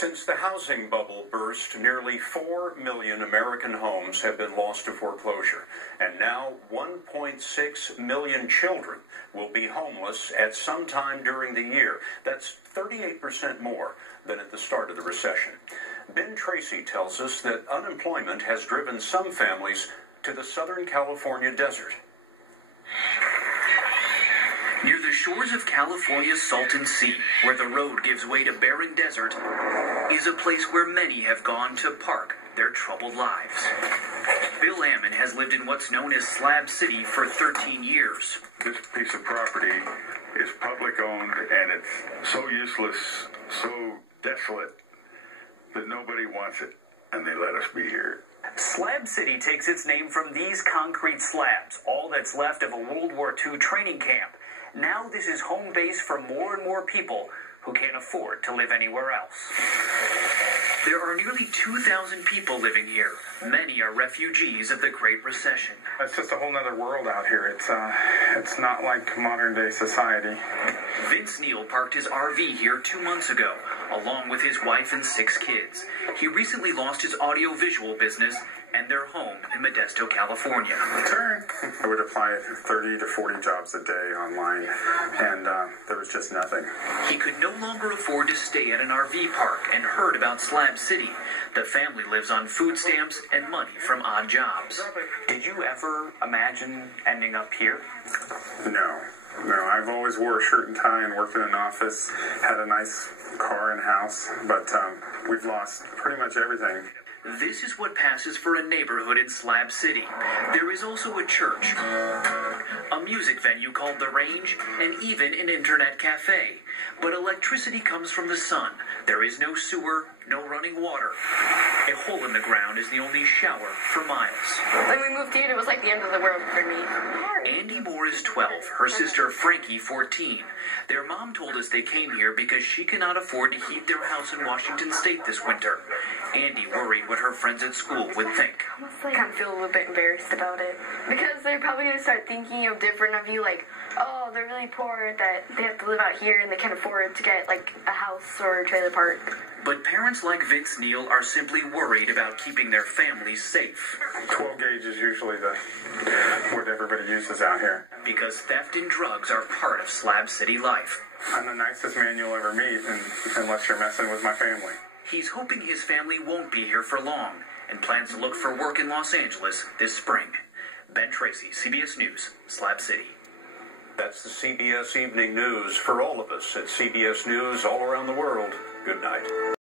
Since the housing bubble burst, nearly 4 million American homes have been lost to foreclosure, and now 1.6 million children will be homeless at some time during the year. That's 38% more than at the start of the recession. Ben Tracy tells us that unemployment has driven some families to the Southern California desert. Near the shores of California's Salton Sea, where the road gives way to barren desert, is a place where many have gone to park their troubled lives. Bill Ammon has lived in what's known as Slab City for 13 years. This piece of property is public owned, and it's so useless, so desolate, that nobody wants it, and they let us be here. Slab City takes its name from these concrete slabs, all that's left of a World War II training camp. Now this is home base for more and more people who can't afford to live anywhere else. There are nearly 2,000 people living here. Many are refugees of the Great Recession. It's just a whole other world out here. It's not like modern day society. Vince Neal parked his RV here 2 months ago, along with his wife and 6 kids. He recently lost his audio-visual business and their home in Modesto, California. I would apply 30 to 40 jobs a day online, and there was just nothing. He could no longer afford to stay at an RV park and heard about Slab City. The family lives on food stamps and money from odd jobs. Did you ever imagine ending up here? No, I've always wore a shirt and tie and worked in an office, had a nice car and house, but we've lost pretty much everything. This is what passes for a neighborhood in Slab City. There is also a church, a music venue called The Range, and even an internet cafe. But electricity comes from the sun. There is no sewer, no running water. A hole in the ground is the only shower for miles. When we moved here, it was like the end of the world for me. Andy Moore is 12, her sister Frankie 14. Their mom told us they came here because she cannot afford to heat their house in Washington State this winter. Andy worried what her friends at school would think. I kind of feel a little bit embarrassed about it. Because they're probably going to start thinking of different of you, like, oh, they're really poor, that they have to live out here and they can't afford to get, like, a house or a trailer park. But parents like Vince Neal are simply worried about keeping their families safe. 12 gauge is usually what everybody uses out here. Because theft and drugs are part of Slab City life. I'm the nicest man you'll ever meet, unless you're messing with my family. He's hoping his family won't be here for long and plans to look for work in Los Angeles this spring. Ben Tracy, CBS News, Slab City. That's the CBS Evening News for all of us at CBS News all around the world. Good night.